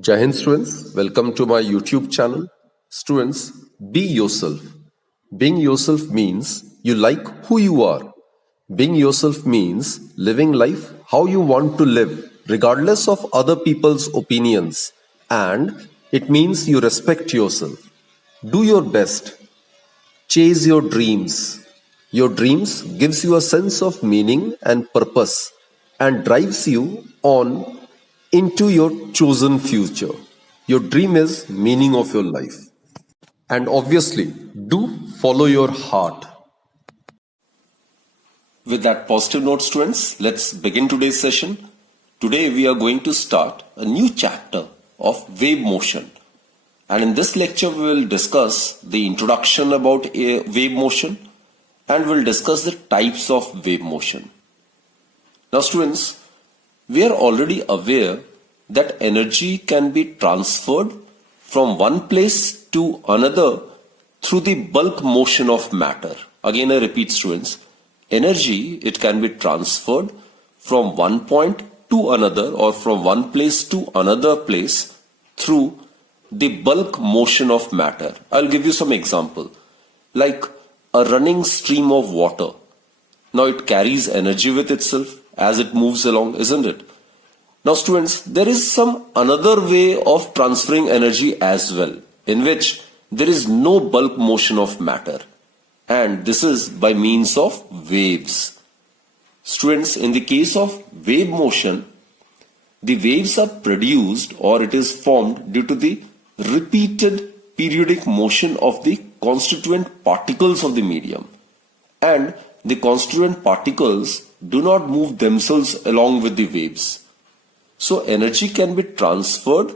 Jai Hind students, welcome to my YouTube channel. Students, be yourself. Being yourself means you like who you are. Being yourself means living life how you want to live, regardless of other people's opinions. And it means you respect yourself. Do your best. Chase your dreams. Your dreams gives you a sense of meaning and purpose and drives you on into your chosen future. Your dream is meaning of your life. And obviously, do follow your heart. With that positive note, students, let's begin today's session. Today we are going to start a new chapter of wave motion. And in this lecture we will discuss the introduction about wave motion and we'll discuss the types of wave motion. Now students, we are already aware that energy can be transferred from one place to another through the bulk motion of matter. Again I repeat students, energy, it can be transferred from one point to another or from one place to another place through the bulk motion of matter. I'll give you some example. Like a running stream of water. Now it carries energy with itself as it moves along, isn't it? Now students, there is some another way of transferring energy as well, in which there is no bulk motion of matter. And this is by means of waves. Students, in the case of wave motion, the waves are produced or it is formed due to the repeated periodic motion of the constituent particles of the medium. And the constituent particles do not move themselves along with the waves. So energy can be transferred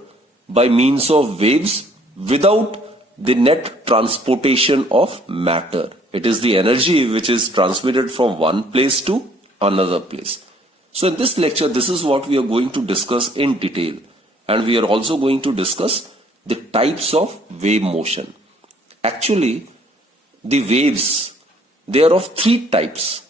by means of waves without the net transportation of matter. It is the energy which is transmitted from one place to another place. So in this lecture, this is what we are going to discuss in detail. And we are also going to discuss the types of wave motion. Actually, the waves, they are of three types.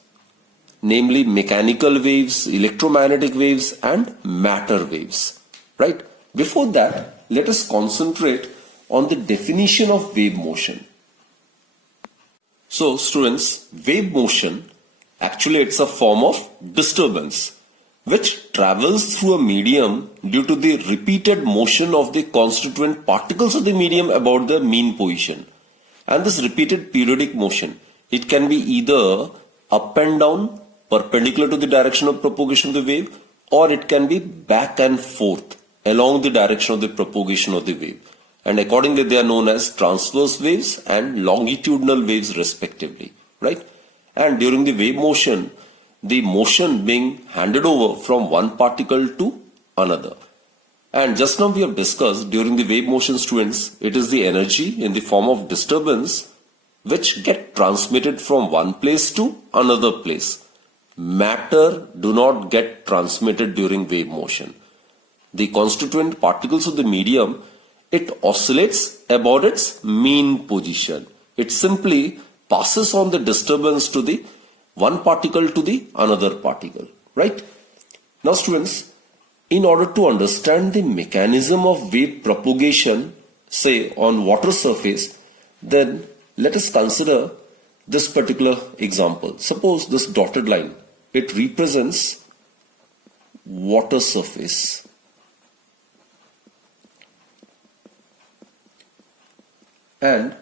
Namely mechanical waves, electromagnetic waves and matter waves. Right? Before that, let us concentrate on the definition of wave motion. So students, wave motion, actually it's a form of disturbance which travels through a medium due to the repeated motion of the constituent particles of the medium about their mean position. And this repeated periodic motion, it can be either up and down, perpendicular to the direction of propagation of the wave, or it can be back and forth along the direction of the propagation of the wave. And accordingly they are known as transverse waves and longitudinal waves respectively, right? And during the wave motion, the motion being handed over from one particle to another. And just now we have discussed during the wave motion, students, it is the energy in the form of disturbance which get transmitted from one place to another place. Matter do not get transmitted during wave motion. The constituent particles of the medium, it oscillates about its mean position. It simply passes on the disturbance to the one particle to the another particle, right? Now students, in order to understand the mechanism of wave propagation, say on water surface, then let us consider this particular example. Suppose this dotted line, it represents water surface. And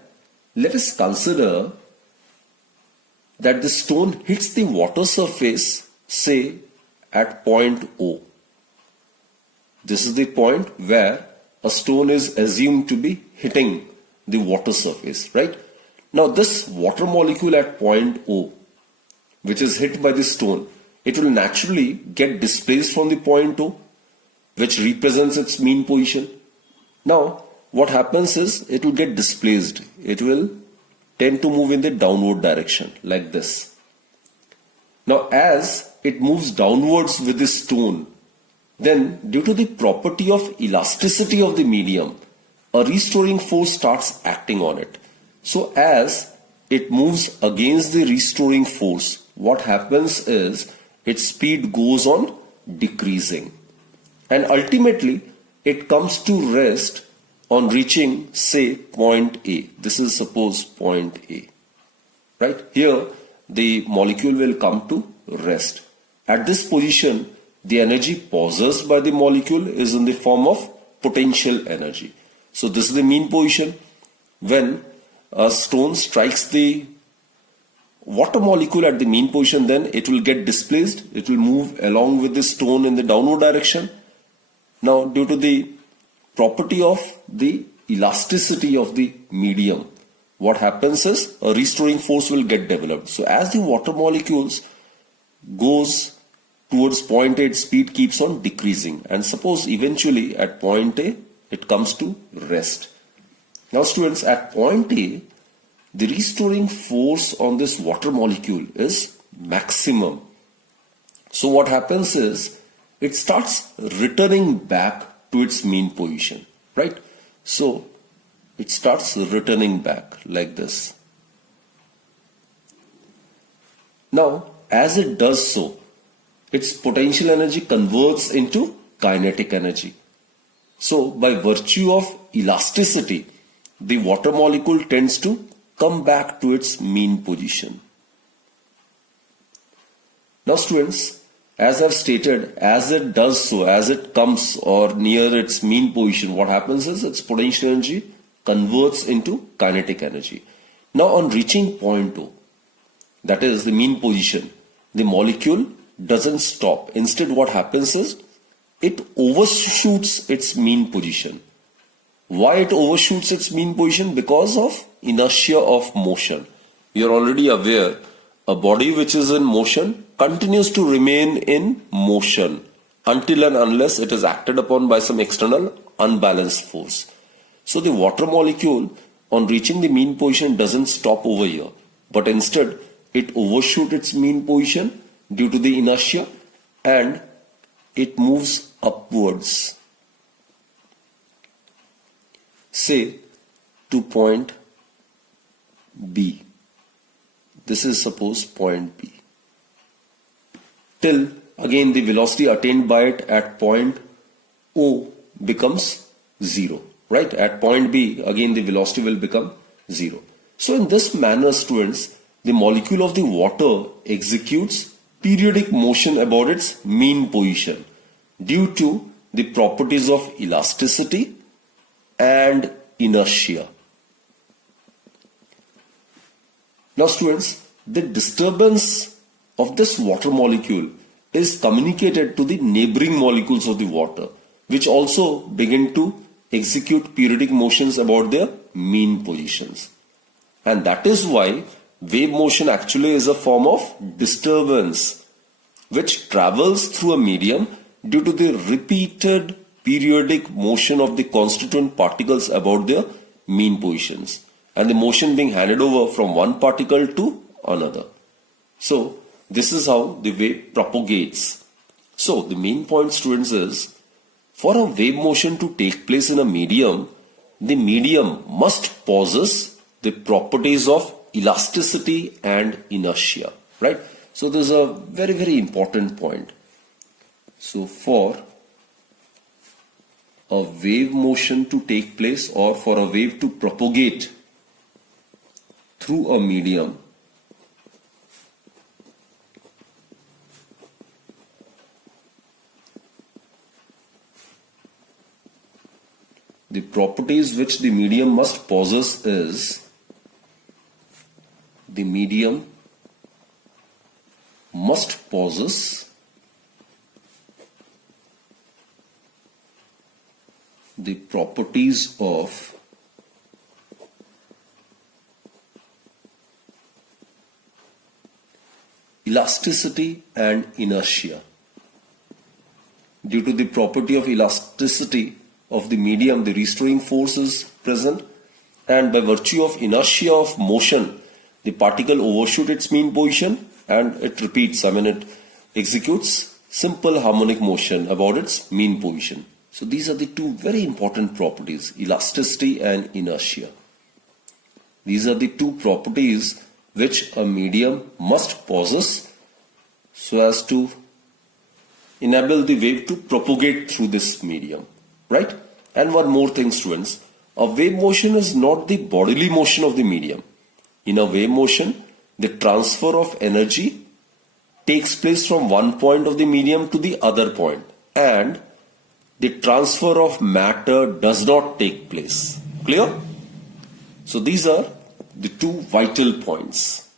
let us consider that the stone hits the water surface, say at point O. This is the point where a stone is assumed to be hitting the water surface, right? Now this water molecule at point O, which is hit by the stone, it will naturally get displaced from the point O, which represents its mean position. Now what happens is it will get displaced. It will tend to move in the downward direction like this. Now as it moves downwards with the stone, then due to the property of elasticity of the medium, a restoring force starts acting on it. So as it moves against the restoring force, what happens is its speed goes on decreasing. And ultimately it comes to rest on reaching, say, point A. This is suppose point A. Right? Here, the molecule will come to rest. At this position, the energy possessed by the molecule is in the form of potential energy. So this is the mean position. When a stone strikes the water molecule at the mean position, then it will get displaced. It will move along with the stone in the downward direction. Now, due to the property of the elasticity of the medium, what happens is a restoring force will get developed. So as the water molecules goes towards point A, its speed keeps on decreasing, and suppose eventually at point A it comes to rest. Now students, at point A, the restoring force on this water molecule is maximum. So what happens is it starts returning back to its mean position, right? So it starts returning back like this. Now, as it does so, its potential energy converts into kinetic energy. So, by virtue of elasticity, the water molecule tends to come back to its mean position. Now students, as I've stated, as it does so, as it comes or near its mean position, what happens is its potential energy converts into kinetic energy. Now on reaching point O, that is the mean position, the molecule doesn't stop. Instead, what happens is it overshoots its mean position. Why it overshoots its mean position? Because of inertia of motion. You are already aware, a body which is in motion continues to remain in motion until and unless it is acted upon by some external unbalanced force. So the water molecule on reaching the mean position doesn't stop over here, but instead it overshoots its mean position due to the inertia and it moves upwards, say to point B. This is suppose point B. Till again the velocity attained by it at point O becomes 0. Right? At point B, again the velocity will become 0. So in this manner, students, the molecule of the water executes periodic motion about its mean position due to the properties of elasticity and inertia. Now students, the disturbance of this water molecule is communicated to the neighboring molecules of the water, which also begin to execute periodic motions about their mean positions. And that is why wave motion actually is a form of disturbance which travels through a medium due to the repeated periodic motion of the constituent particles about their mean positions, and the motion being handed over from one particle to another. So this is how the wave propagates. So the main point, students, is for a wave motion to take place in a medium, the medium must possess the properties of elasticity and inertia, right? So this is a very, very important point. So for a wave motion to take place or for a wave to propagate through a medium, the properties which the medium must possess is the medium must possess the properties of elasticity and inertia. Due to the property of elasticity of the medium, the restoring force is present, and by virtue of inertia of motion, the particle overshoots its mean position and it repeats, it executes simple harmonic motion about its mean position. So these are the two very important properties, elasticity and inertia. These are the two properties which a medium must possess so as to enable the wave to propagate through this medium. right? And one more thing, students, a wave motion is not the bodily motion of the medium. In a wave motion, the transfer of energy takes place from one point of the medium to the other point, and the transfer of matter does not take place. Clear? So these are the two vital points.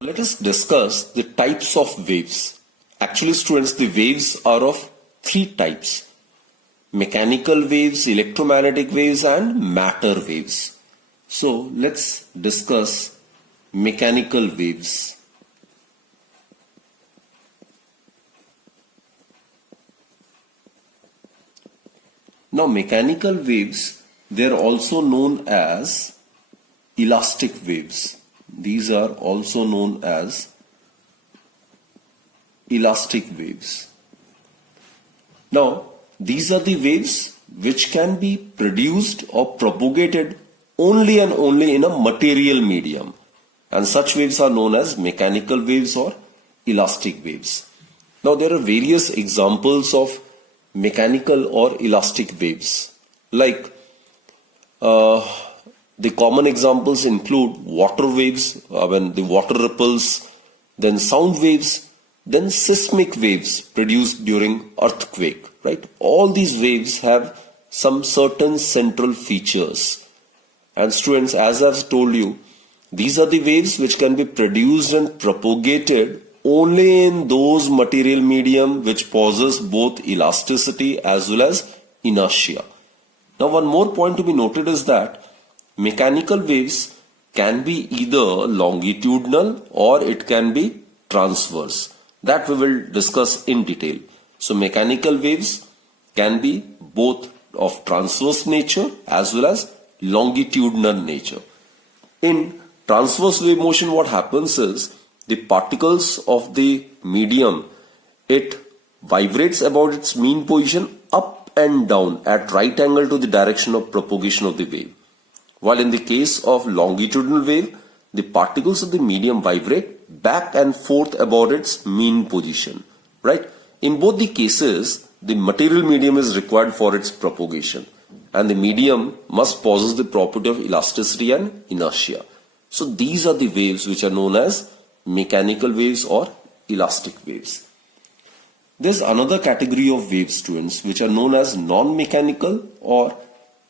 Let us discuss the types of waves. Actually, students, the waves are of three types: mechanical waves, electromagnetic waves, and matter waves. So let's discuss mechanical waves. Now, mechanical waves, they are also known as elastic waves. These are also known as elastic waves. Now, these are the waves which can be produced or propagated only and only in a material medium. And such waves are known as mechanical waves or elastic waves. Now, there are various examples of mechanical or elastic waves. Like the common examples include water waves, when the water ripples, then sound waves, then seismic waves produced during earthquake, right? All these waves have some certain central features. And students, as I've told you, these are the waves which can be produced and propagated only in those material medium which possess both elasticity as well as inertia. Now, one more point to be noted is that mechanical waves can be either longitudinal or it can be transverse. That we will discuss in detail. So, mechanical waves can be both of transverse nature as well as longitudinal nature. In transverse wave motion, what happens is the particles of the medium, it vibrates about its mean position up and down at right angle to the direction of propagation of the wave. While in the case of longitudinal wave, the particles of the medium vibrate back and forth about its mean position, right? In both the cases, the material medium is required for its propagation, and the medium must possess the property of elasticity and inertia. So these are the waves which are known as mechanical waves or elastic waves. There's another category of waves, students, which are known as non-mechanical or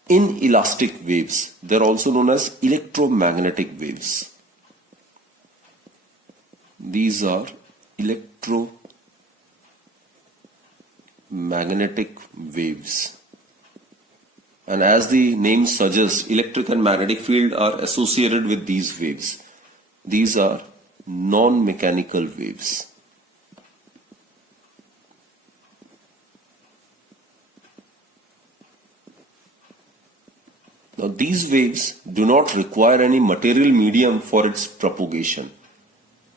inelastic waves. They're also known as electromagnetic waves. These are electromagnetic waves. And as the name suggests, electric and magnetic field are associated with these waves. These are non-mechanical waves. Now, these waves do not require any material medium for its propagation.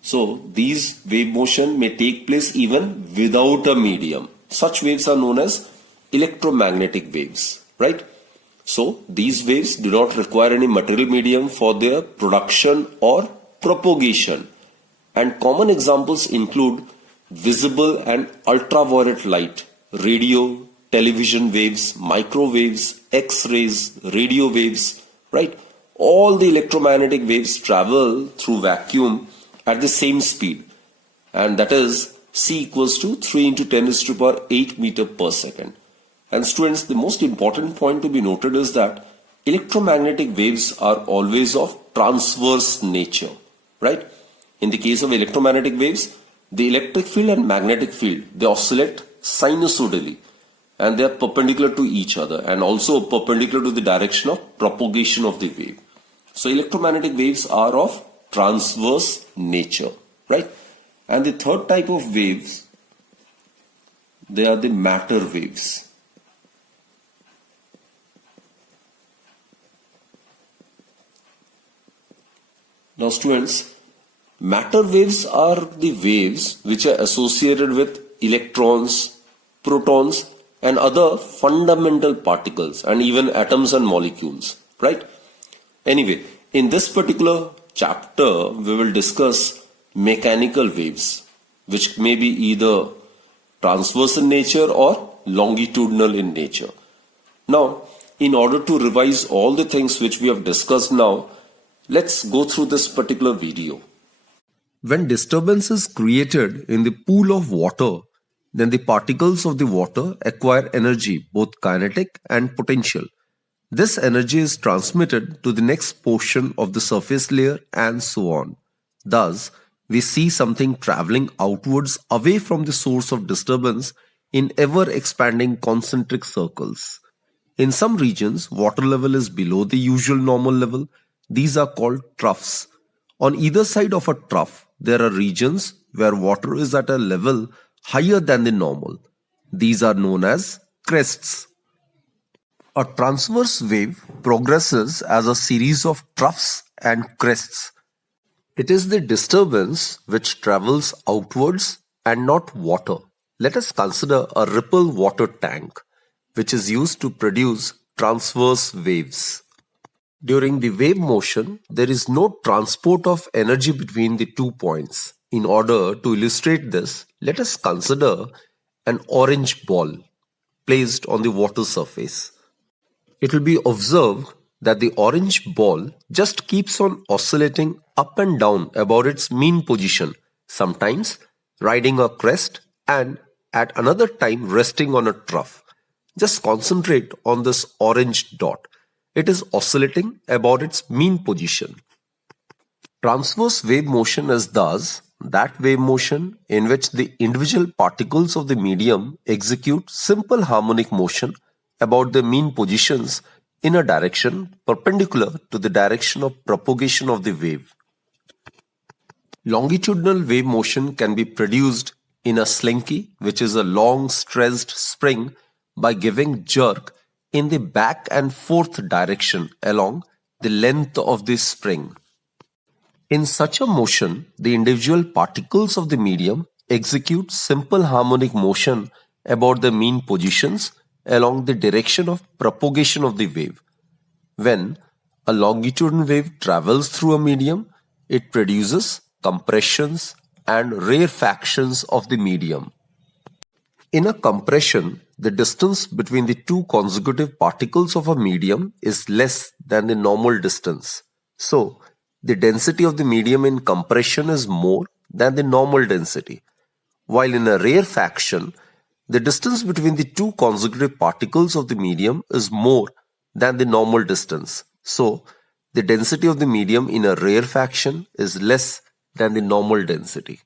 So, these wave motion may take place even without a medium. Such waves are known as electromagnetic waves, right? So, these waves do not require any material medium for their production or propagation. And common examples include visible and ultraviolet light, radio, television waves, microwaves, X-rays, radio waves, right? All the electromagnetic waves travel through vacuum at the same speed, and that is C equals to 3 into 10 raised to the power 8 meter per second. And students, the most important point to be noted is that electromagnetic waves are always of transverse nature, right? In the case of electromagnetic waves, the electric field and magnetic field, they oscillate sinusoidally, and they are perpendicular to each other and also perpendicular to the direction of propagation of the wave. So electromagnetic waves are of transverse nature, right? And the third type of waves, they are the matter waves. Now students, matter waves are the waves which are associated with electrons, protons, and other fundamental particles, and even atoms and molecules, right? Anyway, in this particular chapter, we will discuss mechanical waves, which may be either transverse in nature or longitudinal in nature. Now, in order to revise all the things which we have discussed now, let's go through this particular video. When disturbance is created in the pool of water, then the particles of the water acquire energy, both kinetic and potential. This energy is transmitted to the next portion of the surface layer and so on. Thus, we see something traveling outwards away from the source of disturbance in ever-expanding concentric circles. In some regions, water level is below the usual normal level. These are called troughs. On either side of a trough, there are regions where water is at a level higher than the normal. These are known as crests. A transverse wave progresses as a series of troughs and crests. It is the disturbance which travels outwards and not water. Let us consider a ripple water tank, which is used to produce transverse waves. During the wave motion, there is no transport of energy between the 2 points. In order to illustrate this, let us consider an orange ball placed on the water surface. It will be observed that the orange ball just keeps on oscillating up and down about its mean position, sometimes riding a crest and at another time resting on a trough. Just concentrate on this orange dot. It is oscillating about its mean position. Transverse wave motion is thus that wave motion in which the individual particles of the medium execute simple harmonic motion about their mean positions in a direction perpendicular to the direction of propagation of the wave. Longitudinal wave motion can be produced in a slinky, which is a long stressed spring, by giving jerk in the back and forth direction along the length of the spring. In such a motion, the individual particles of the medium execute simple harmonic motion about the mean positions along the direction of propagation of the wave. When a longitudinal wave travels through a medium, it produces compressions and rarefactions of the medium. In a compression, the distance between the two consecutive particles of a medium is less than the normal distance. So, the density of the medium in compression is more than the normal density. While in a rarefaction, the distance between the two consecutive particles of the medium is more than the normal distance. So, the density of the medium in a rarefaction is less than the normal density.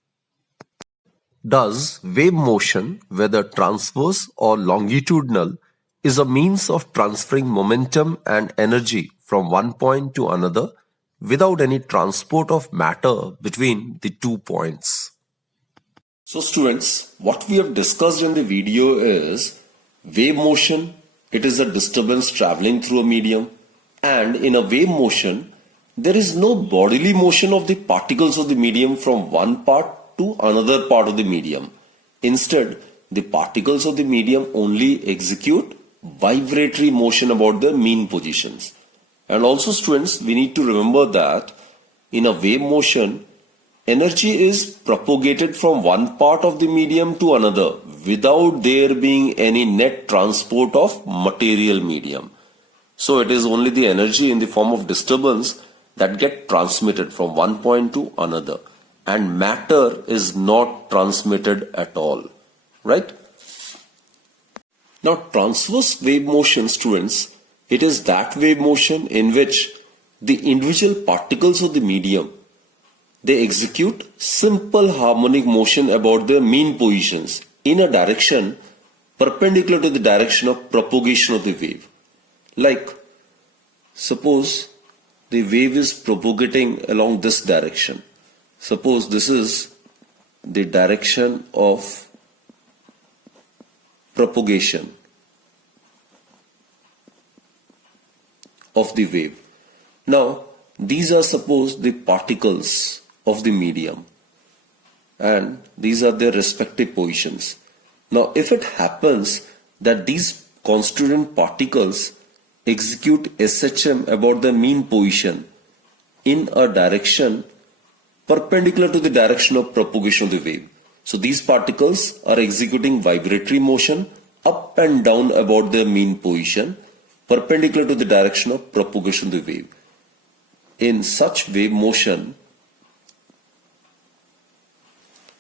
Thus, wave motion, whether transverse or longitudinal, is a means of transferring momentum and energy from one point to another without any transport of matter between the 2 points. So students, what we have discussed in the video is wave motion. It is a disturbance traveling through a medium, and in a wave motion, there is no bodily motion of the particles of the medium from one part to another part of the medium. Instead, the particles of the medium only execute vibratory motion about their mean positions. And also students, we need to remember that in a wave motion, energy is propagated from one part of the medium to another without there being any net transport of material medium. So it is only the energy in the form of disturbance that get transmitted from one point to another, and matter is not transmitted at all, right? Now transverse wave motion, students, it is that wave motion in which the individual particles of the medium, they execute simple harmonic motion about their mean positions in a direction perpendicular to the direction of propagation of the wave. Like, suppose the wave is propagating along this direction. Suppose this is the direction of propagation of the wave. Now, these are suppose the particles of the medium, and these are their respective positions. Now, if it happens that these constituent particles execute SHM about the mean position in a direction perpendicular to the direction of propagation of the wave. So these particles are executing vibratory motion up and down about their mean position, perpendicular to the direction of propagation of the wave. In such wave motion,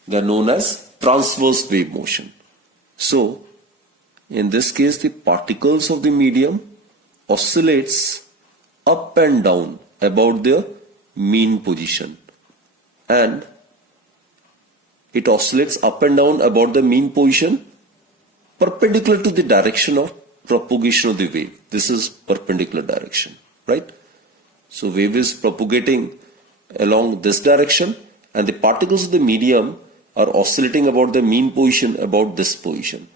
they are known as transverse wave motion. So, in this case, the particles of the medium oscillates up and down about their mean position, and it oscillates up and down about the mean position perpendicular to the direction of propagation of the wave. This is perpendicular direction, right? So wave is propagating along this direction, and the particles of the medium are oscillating about the mean position about this position.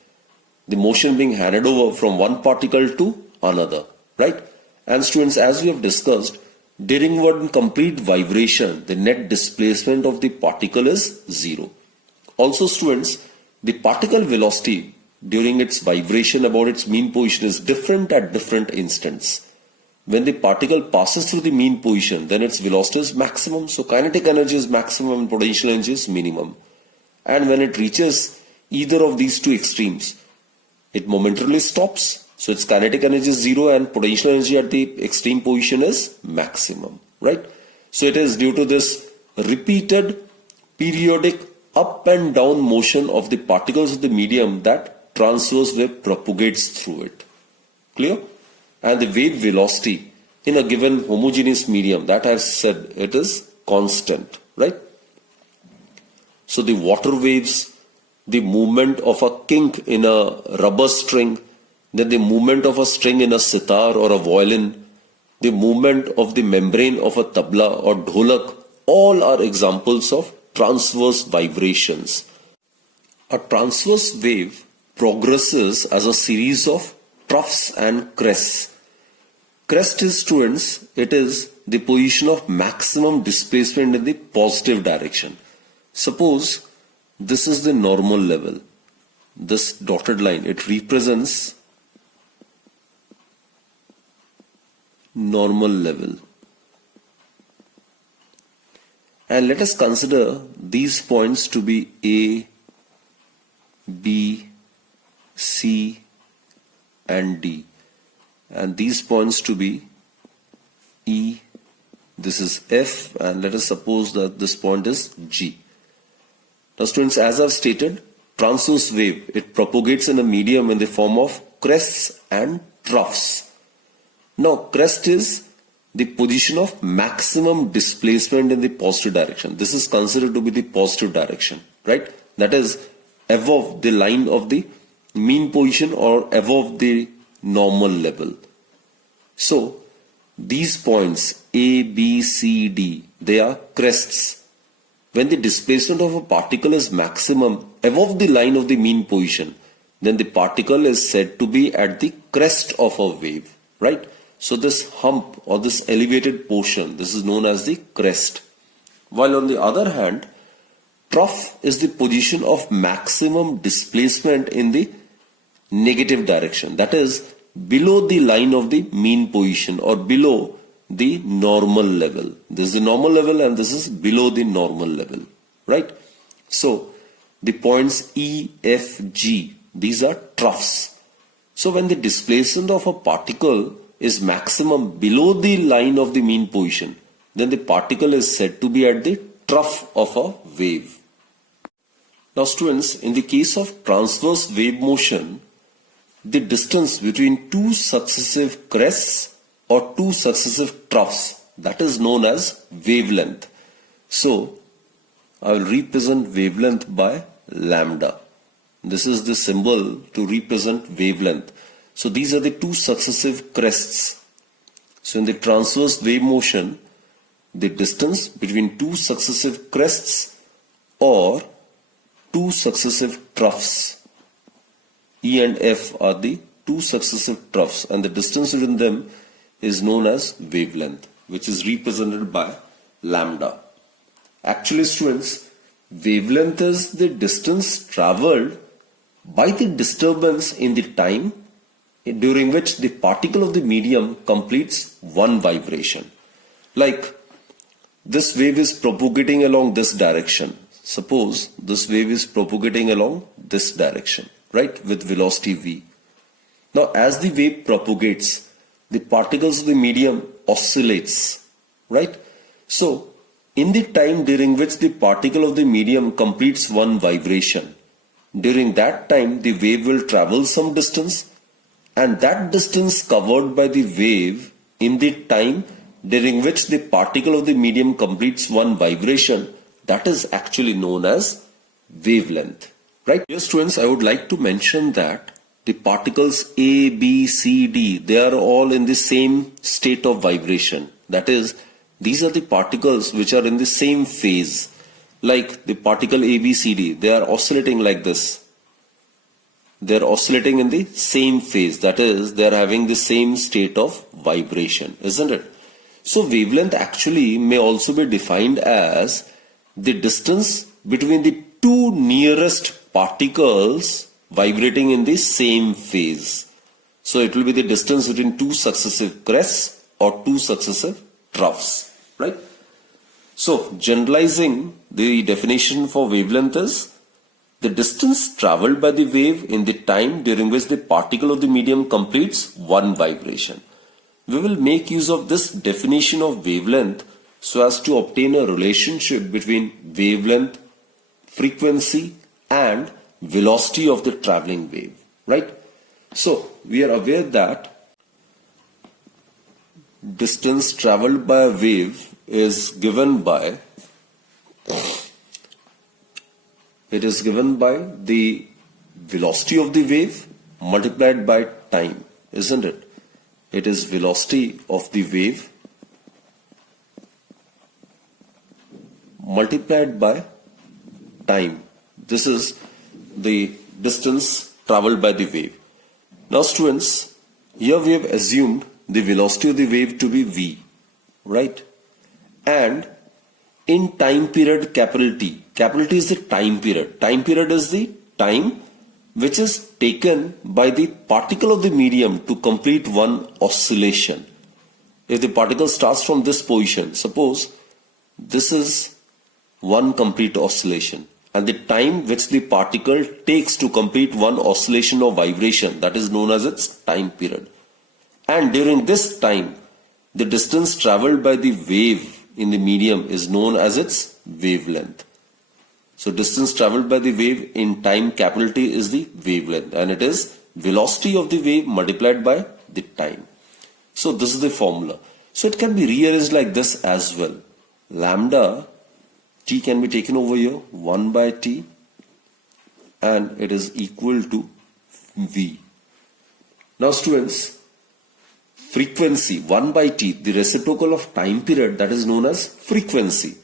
The motion being handed over from one particle to another, right? And students, as we have discussed, during one complete vibration, the net displacement of the particle is zero. Also students, the particle velocity during its vibration about its mean position is different at different instants. When the particle passes through the mean position, then its velocity is maximum. So kinetic energy is maximum and potential energy is minimum. And when it reaches either of these two extremes, it momentarily stops. So its kinetic energy is zero and potential energy at the extreme position is maximum, right? So it is due to this repeated periodic up and down motion of the particles of the medium that transverse wave propagates through it. Clear? And the wave velocity in a given homogeneous medium, that I have said, it is constant, right? So the water waves, the movement of a kink in a rubber string, then the movement of a string in a sitar or a violin, the movement of the membrane of a tabla or dholak, all are examples of transverse vibrations. A transverse wave progresses as a series of troughs and crests. Crest is, students, it is the position of maximum displacement in the positive direction. Suppose this is the normal level. This dotted line, it represents normal level. And let us consider these points to be A, B, C and D. And these points to be E, this is F, and let us suppose that this point is G. Now students, as I've stated, transverse wave, it propagates in a medium in the form of crests and troughs. Now crest is the position of maximum displacement in the positive direction. This is considered to be the positive direction, right? That is above the line of the mean position or above the normal level. So these points A, B, C, D, they are crests. When the displacement of a particle is maximum above the line of the mean position, then the particle is said to be at the crest of a wave, right? So this hump or this elevated portion, this is known as the crest. While on the other hand, trough is the position of maximum displacement in the negative direction. That is below the line of the mean position or below the normal level. This is the normal level and this is below the normal level, right? So the points E, F, G, these are troughs. So when the displacement of a particle is maximum below the line of the mean position, then the particle is said to be at the trough of a wave. Now students, in the case of transverse wave motion, the distance between two successive crests or two successive troughs, that is known as wavelength. So I will represent wavelength by lambda. This is the symbol to represent wavelength. So these are the two successive crests. So in the transverse wave motion, the distance between two successive crests or two successive troughs, E and F are the two successive troughs, and the distance between them is known as wavelength, which is represented by lambda. Actually students, wavelength is the distance traveled by the disturbance in the time during which the particle of the medium completes one vibration. Like this wave is propagating along this direction. Suppose this wave is propagating along this direction, right, with velocity v. Now as the wave propagates, the particles of the medium oscillates, right? So, in the time during which the particle of the medium completes one vibration, during that time the wave will travel some distance, and that distance covered by the wave in the time during which the particle of the medium completes one vibration, that is actually known as wavelength, right? Dear students, I would like to mention that the particles A, B, C, D, they are all in the same state of vibration. That is, these are the particles which are in the same phase. Like the particle A, B, C, D, they are oscillating like this. They are oscillating in the same phase. That is, they are having the same state of vibration, isn't it? So wavelength actually may also be defined as the distance between the two nearest particles vibrating in the same phase. So it will be the distance between two successive crests or two successive troughs, right? So generalizing the definition for wavelength is the distance traveled by the wave in the time during which the particle of the medium completes one vibration. We will make use of this definition of wavelength so as to obtain a relationship between wavelength, frequency and velocity of the traveling wave, right? So we are aware that distance traveled by a wave is given by the velocity of the wave multiplied by time, isn't it? It is velocity of the wave multiplied by time. This is the distance traveled by the wave. Now students, here we have assumed the velocity of the wave to be v, right? And in time period capital T is the time period. Time period is the time which is taken by the particle of the medium to complete one oscillation. If the particle starts from this position, suppose this is one complete oscillation, and the time which the particle takes to complete one oscillation or vibration, that is known as its time period. And during this time, the distance traveled by the wave in the medium is known as its wavelength. So distance traveled by the wave in time capital T is the wavelength, and it is velocity of the wave multiplied by the time. So this is the formula. So it can be rearranged like this as well. Lambda T can be taken over here, 1 by T, and it is equal to V. Now students, frequency 1 by T, the reciprocal of time period, that is known as frequency.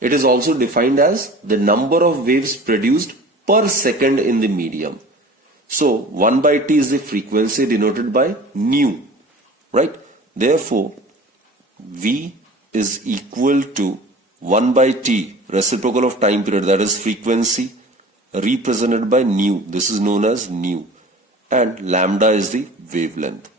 It is also defined as the number of waves produced per second in the medium. So 1 by T is the frequency denoted by nu, right? Therefore, V is equal to 1 by T, reciprocal of time period, that is frequency, represented by nu. This is known as nu. And lambda is the wavelength.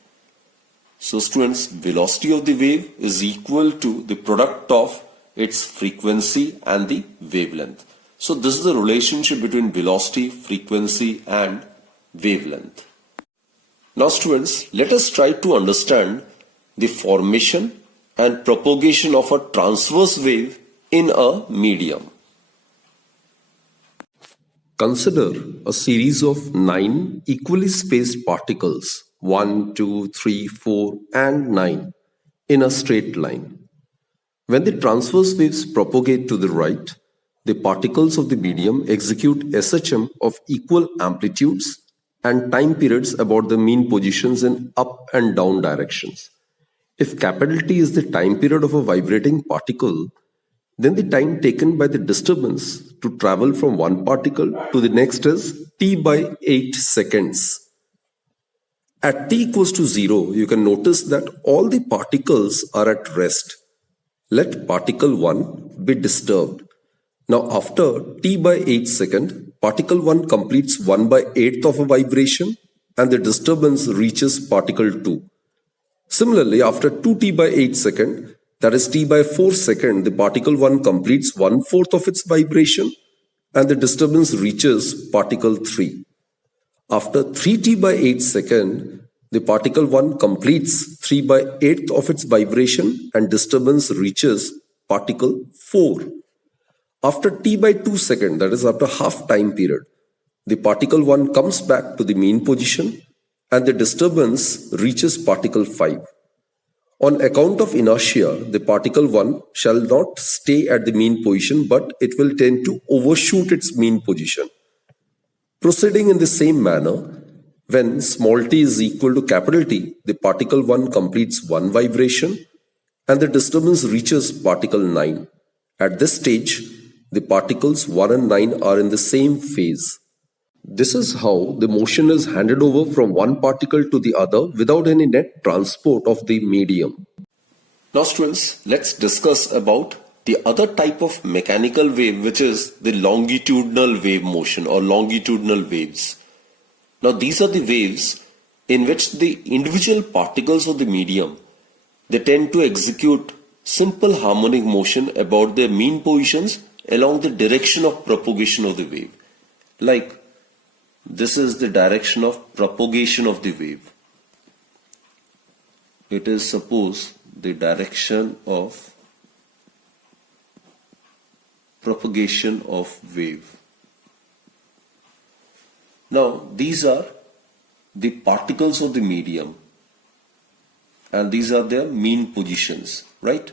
So students, velocity of the wave is equal to the product of its frequency and the wavelength. So this is the relationship between velocity, frequency and wavelength. Now students, let us try to understand the formation and propagation of a transverse wave in a medium. Consider a series of 9 equally spaced particles 1, 2, 3, 4 and 9 in a straight line. When the transverse waves propagate to the right, the particles of the medium execute SHM of equal amplitudes and time periods about the mean positions in up and down directions. If capital T is the time period of a vibrating particle, then the time taken by the disturbance to travel from one particle to the next is T by 8 seconds. At T equals to 0, you can notice that all the particles are at rest. Let particle 1 be disturbed. Now after T by 8 seconds, particle 1 completes 1 by 8th of a vibration and the disturbance reaches particle 2. Similarly, after 2T by 8 seconds, that is T by 4 seconds, the particle 1 completes 1/4 of its vibration and the disturbance reaches particle 3. After 3T by 8 seconds, the particle 1 completes 3/8 of its vibration and disturbance reaches particle 4. After t/2 seconds, that is after half time period, the particle 1 comes back to the mean position and the disturbance reaches particle 5. On account of inertia, the particle 1 shall not stay at the mean position, but it will tend to overshoot its mean position. Proceeding in the same manner, when small t is equal to capital T, the particle 1 completes one vibration and the disturbance reaches particle 9. At this stage, the particles 1 and 9 are in the same phase. This is how the motion is handed over from one particle to the other without any net transport of the medium. Now students, let's discuss about the other type of mechanical wave, which is the longitudinal wave motion or longitudinal waves. Now these are the waves in which the individual particles of the medium, they tend to execute simple harmonic motion about their mean positions along the direction of propagation of the wave. Like this is the direction of propagation of the wave. It is suppose the direction of propagation of wave. Now these are the particles of the medium and these are their mean positions, right?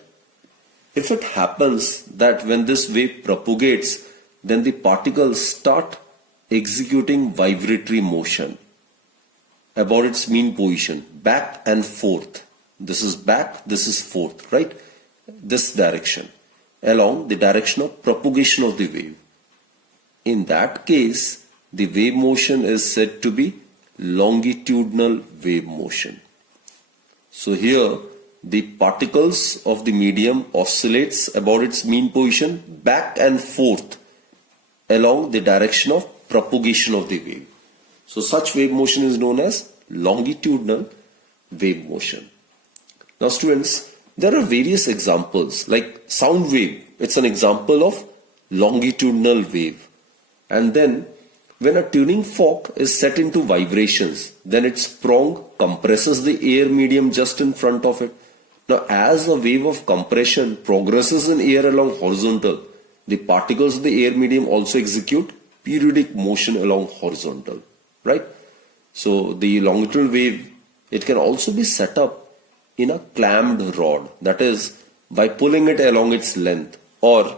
If it happens that when this wave propagates, then the particles start executing vibratory motion about its mean position, back and forth. This is back, this is forth, right? This direction, along the direction of propagation of the wave. In that case, the wave motion is said to be longitudinal wave motion. So here, the particles of the medium oscillates about its mean position back and forth along the direction of propagation of the wave. So such wave motion is known as longitudinal wave motion. Now students, there are various examples like sound wave. It's an example of longitudinal wave. And then when a tuning fork is set into vibrations, then its prong compresses the air medium just in front of it. Now as a wave of compression progresses in air along horizontal, the particles of the air medium also execute periodic motion along horizontal, right? So the longitudinal wave, it can also be set up in a clamped rod, that is by pulling it along its length, or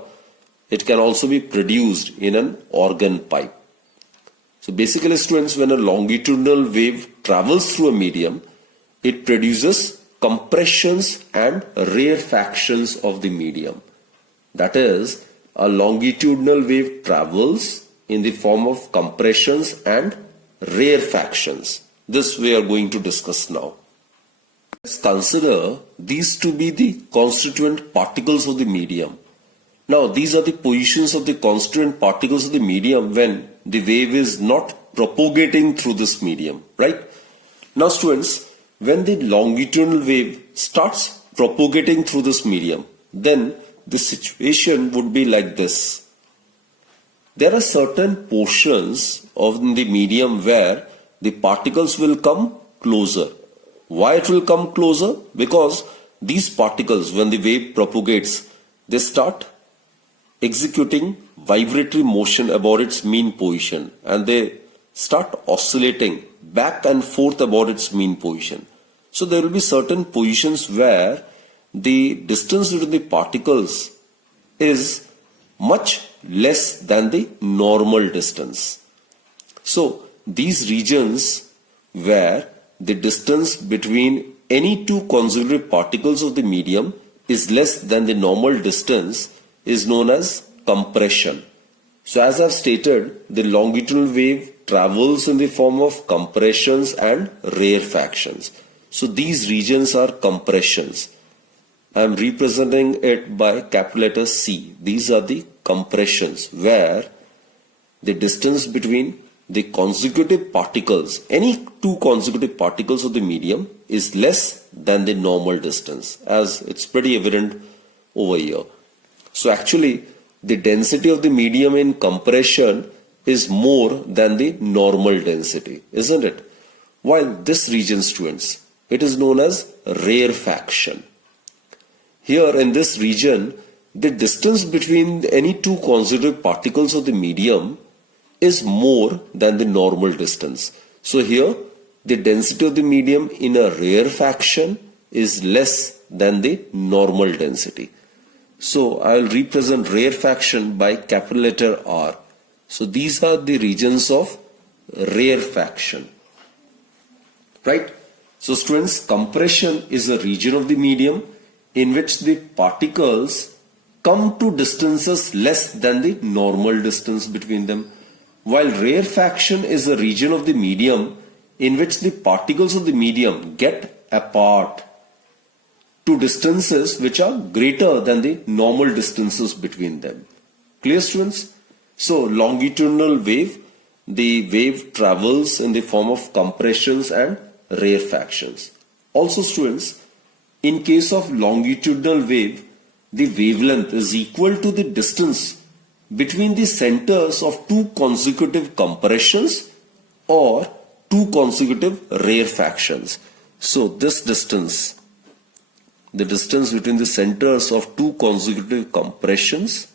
it can also be produced in an organ pipe. So basically students, when a longitudinal wave travels through a medium, it produces compressions and rarefactions of the medium. That is, a longitudinal wave travels in the form of compressions and rarefactions. This we are going to discuss now. Let's consider these to be the constituent particles of the medium. Now these are the positions of the constituent particles of the medium when the wave is not propagating through this medium, right? Now students, when the longitudinal wave starts propagating through this medium, then the situation would be like this. There are certain portions of the medium where the particles will come closer. Why it will come closer? Because these particles, when the wave propagates, they start executing vibratory motion about its mean position and they start oscillating back and forth about its mean position. So there will be certain positions where the distance between the particles is much less than the normal distance. So these regions where the distance between any two consecutive particles of the medium is less than the normal distance is known as compression. So as I've stated, the longitudinal wave travels in the form of compressions and rarefactions. So these regions are compressions. I am representing it by capital letter C. These are the compressions where the distance between the consecutive particles, any two consecutive particles of the medium is less than the normal distance, as it's pretty evident over here. So actually the density of the medium in compression is more than the normal density, isn't it? While this region, students, it is known as rarefaction. Here in this region, the distance between any two consecutive particles of the medium is more than the normal distance. So here, the density of the medium in a rarefaction is less than the normal density. So I will represent rarefaction by capital letter R. So these are the regions of rarefaction. Right? So students, compression is a region of the medium in which the particles come to distances less than the normal distance between them, while rarefaction is a region of the medium in which the particles of the medium get apart to distances which are greater than the normal distances between them. Clear, students? So longitudinal wave, the wave travels in the form of compressions and rarefactions. Also students, in case of longitudinal wave, the wavelength is equal to the distance between the centers of two consecutive compressions or two consecutive rarefactions. So this distance, the distance between the centers of two consecutive compressions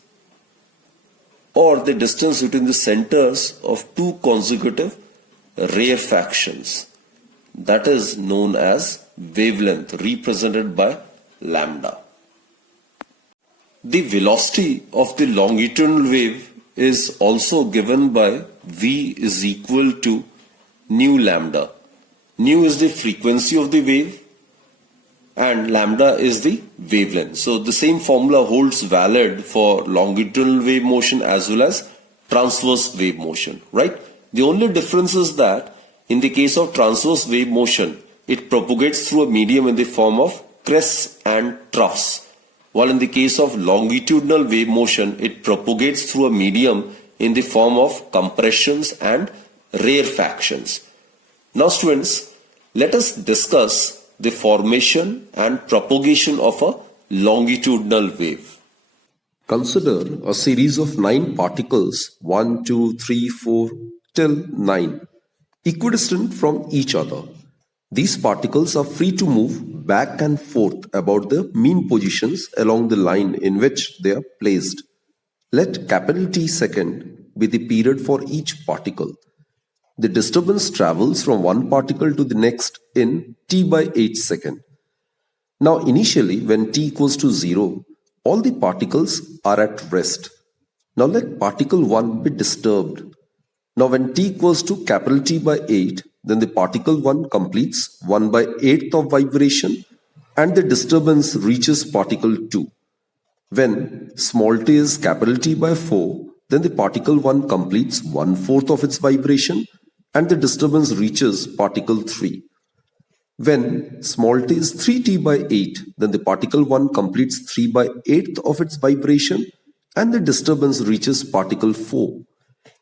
or the distance between the centers of two consecutive rarefactions, that is known as wavelength, represented by lambda. The velocity of the longitudinal wave is also given by v is equal to nu lambda. Nu is the frequency of the wave and lambda is the wavelength. So the same formula holds valid for longitudinal wave motion as well as transverse wave motion, right? The only difference is that in the case of transverse wave motion, it propagates through a medium in the form of crests and troughs, while in the case of longitudinal wave motion, it propagates through a medium in the form of compressions and rarefactions. Now students, let us discuss the formation and propagation of a longitudinal wave. Consider a series of 9 particles, 1, 2, 3, 4 till 9, equidistant from each other. These particles are free to move back and forth about the mean positions along the line in which they are placed. Let capital T second be the period for each particle. The disturbance travels from one particle to the next in T by 8 seconds. Now initially when T equals to 0, all the particles are at rest. Now let particle 1 be disturbed. Now when T equals to capital T by 8, then the particle 1 completes 1 by 8th of vibration and the disturbance reaches particle 2. When small t is capital T by 4, then the particle 1 completes 1/4 of its vibration and the disturbance reaches particle 3. When small t is 3t by 8, then the particle 1 completes 3 by 8th of its vibration and the disturbance reaches particle 4.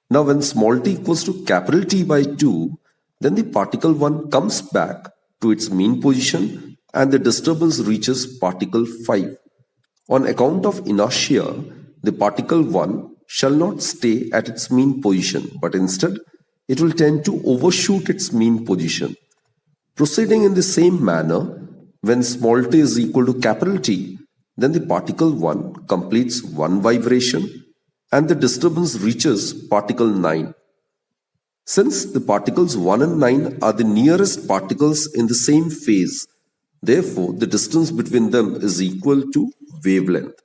Now when small t equals to capital T by 2, then the particle 1 comes back to its mean position and the disturbance reaches particle 5. On account of inertia, the particle 1 shall not stay at its mean position, but instead it will tend to overshoot its mean position. Proceeding in the same manner, when small t is equal to capital T, then the particle 1 completes one vibration and the disturbance reaches particle 9. Since the particles 1 and 9 are the nearest particles in the same phase, therefore the distance between them is equal to wavelength.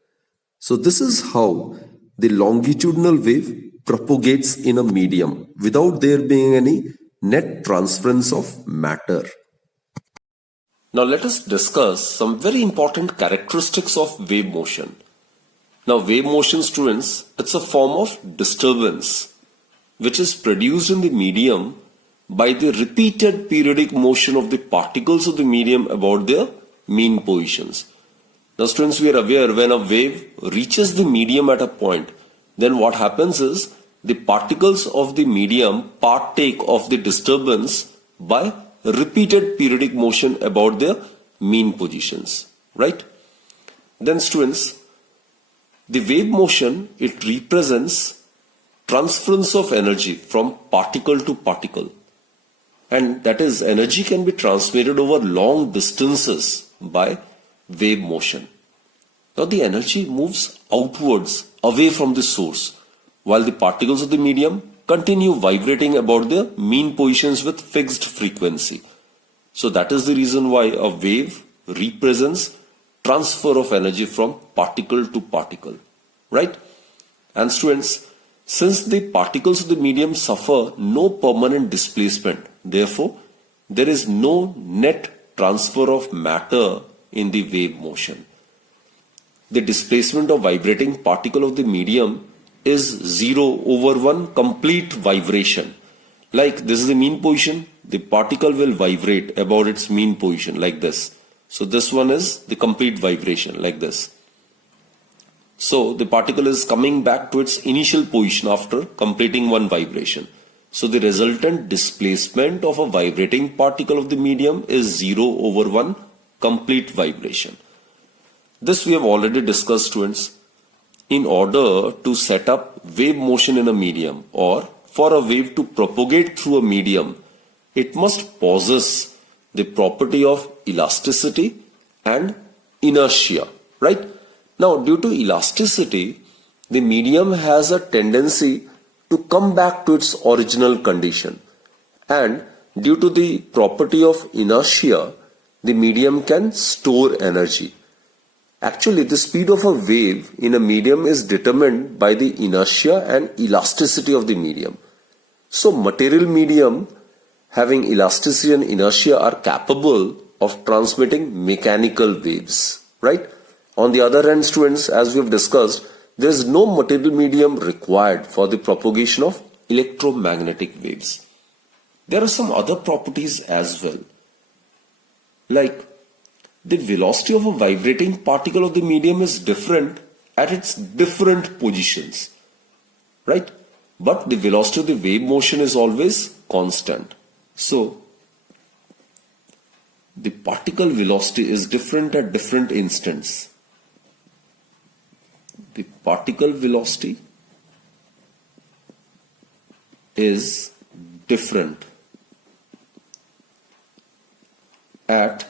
So this is how the longitudinal wave propagates in a medium without there being any net transference of matter. Now let us discuss some very important characteristics of wave motion. Now wave motion, students, it's a form of disturbance which is produced in the medium by the repeated periodic motion of the particles of the medium about their mean positions. Now students, we are aware when a wave reaches the medium at a point, then what happens is the particles of the medium partake of the disturbance by repeated periodic motion about their mean positions, right? Then students, the wave motion, it represents transference of energy from particle to particle. and that is energy can be transmitted over long distances by wave motion. Now the energy moves outwards away from the source while the particles of the medium continue vibrating about their mean positions with fixed frequency. So that is the reason why a wave represents transfer of energy from particle to particle, right? And students, since the particles of the medium suffer no permanent displacement, therefore there is no net transfer of matter in the wave motion. The displacement of vibrating particle of the medium is 0 over 1 complete vibration. Like this is the mean position, the particle will vibrate about its mean position like this. So this one is the complete vibration like this. So the particle is coming back to its initial position after completing one vibration. So the resultant displacement of a vibrating particle of the medium is 0 over 1 complete vibration. This we have already discussed, students. In order to set up wave motion in a medium, or for a wave to propagate through a medium, it must possess the property of elasticity and inertia, right? Now, due to elasticity, the medium has a tendency to come back to its original condition. And due to the property of inertia, the medium can store energy. Actually, the speed of a wave in a medium is determined by the inertia and elasticity of the medium. So, material medium having elasticity and inertia are capable of transmitting mechanical waves, right? On the other hand, students, as we have discussed, there is no material medium required for the propagation of electromagnetic waves. There are some other properties as well, like the velocity of a vibrating particle of the medium is different at its different positions, right? But the velocity of the wave motion is always constant. So, the particle velocity is different at different instants. The particle velocity is different at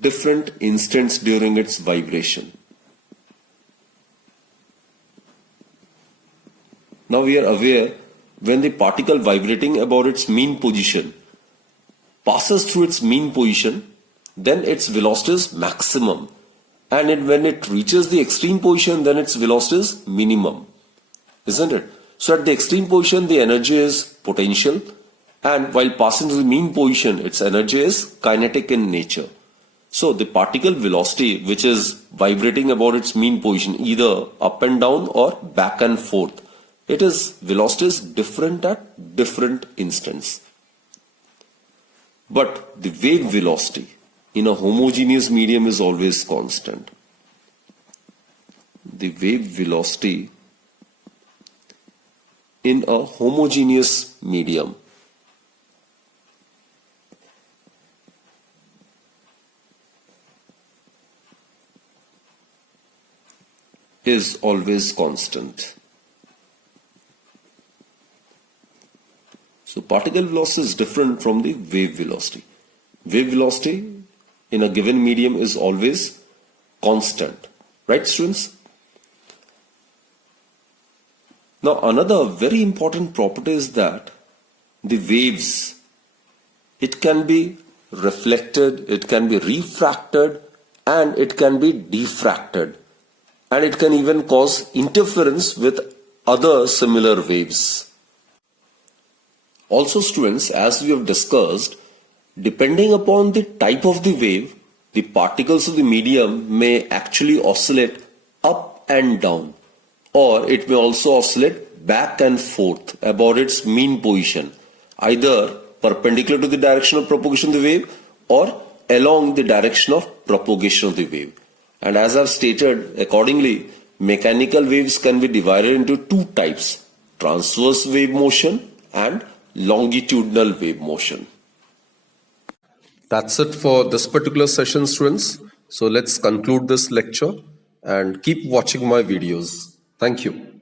different instants during its vibration. Now we are aware when the particle vibrating about its mean position passes through its mean position, then its velocity is maximum. And when it reaches the extreme position, then its velocity is minimum. Isn't it? So at the extreme position, the energy is potential. And while passing through the mean position, its energy is kinetic in nature. So the particle velocity, which is vibrating about its mean position, either up and down or back and forth, velocity is different at different instants. But the wave velocity in a homogeneous medium is always constant. The wave velocity in a homogeneous medium is always constant. So particle velocity is different from the wave velocity. Wave velocity in a given medium is always constant. Right, students? Now another very important property is that the waves, it can be reflected, it can be refracted, and it can be diffracted. And it can even cause interference with other similar waves. Also, students, as we have discussed, depending upon the type of the wave, the particles of the medium may actually oscillate up and down, or it may also oscillate back and forth about its mean position, either perpendicular to the direction of propagation of the wave or along the direction of propagation of the wave. And as I've stated, accordingly, mechanical waves can be divided into two types: transverse wave motion and longitudinal wave motion. That's it for this particular session, students. So let's conclude this lecture and keep watching my videos. Thank you.